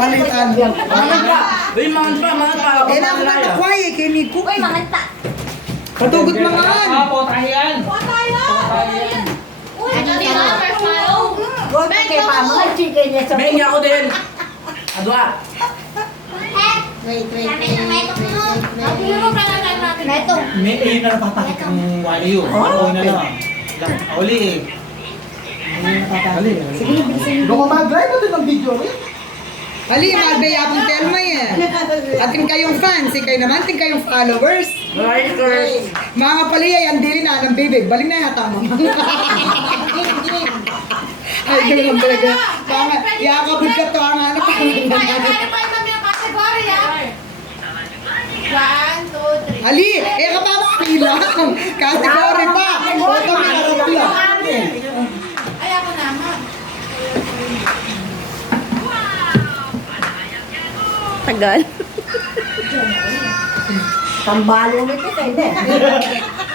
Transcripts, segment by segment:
Palitan. Mangan pa. Uy, mangan pa. Eh, na ako matakway eh, kay Nico. Uy, manganta. Patugot mangan. Potahian. Potayan. Uy, ano din na, marshmallow. Huwag kay pa, mga chicken niya sa... Mengi ako din. Adwa. Wait. Puro ka na lang natin. Neto. May ayun na napatakit ang waliyo. Oo na lang. Uli eh. Sige, bilisan Baka mag-drive mo din ng video rin. Ali, magbaya pong telma yan. Atin kayong fans, kayo naman, atin kayong followers. Likers. Mga paliyay, ang dili na ng bibig. Balik na yata mo. Ay, gano'n lang talaga. Mga, yakabot ka to, ang ano pa. Ali, eh kapapakila. Kategory pa. O, kami karapila. Ay, ako naman. Tagal. Pambalo nito sa hindi.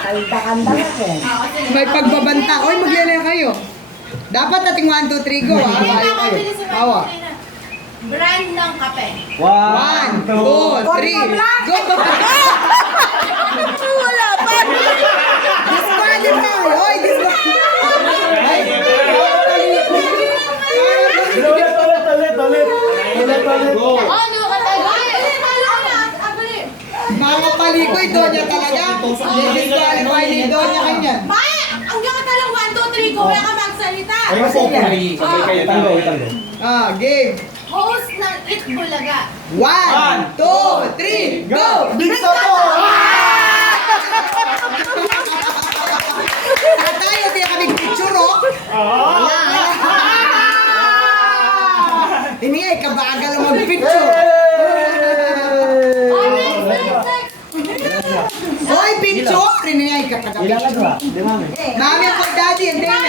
Kanda-kanda ka eh. May pagbabanta. Oy, maglilaya kayo. Dapat ating 1, 2, 3, go ha. Bayo kayo. Awa. Brand ng kape. 1, 2, 3, go! Wala pa. Disqualify! Oy, disqualify! Go. Ano ka tayo? Mga palikoy, Donya talaga. Disqualify ni Donya kanyan. Ang gaka talang 1, 2, 3 ko, wala ka magsalita. Ayun po, Pari. Sabay kayo tango. Ah, game. Host ng It Bulaga. 1, 2, 3, go! Bisa po! Tayo, tiyak kami picture, oh. Wala. Ini ay kabagal ang mag-picture. Oh, next. Hoy, picture! Ini ay kapag-picture. Mami, pag daddy, hindi na.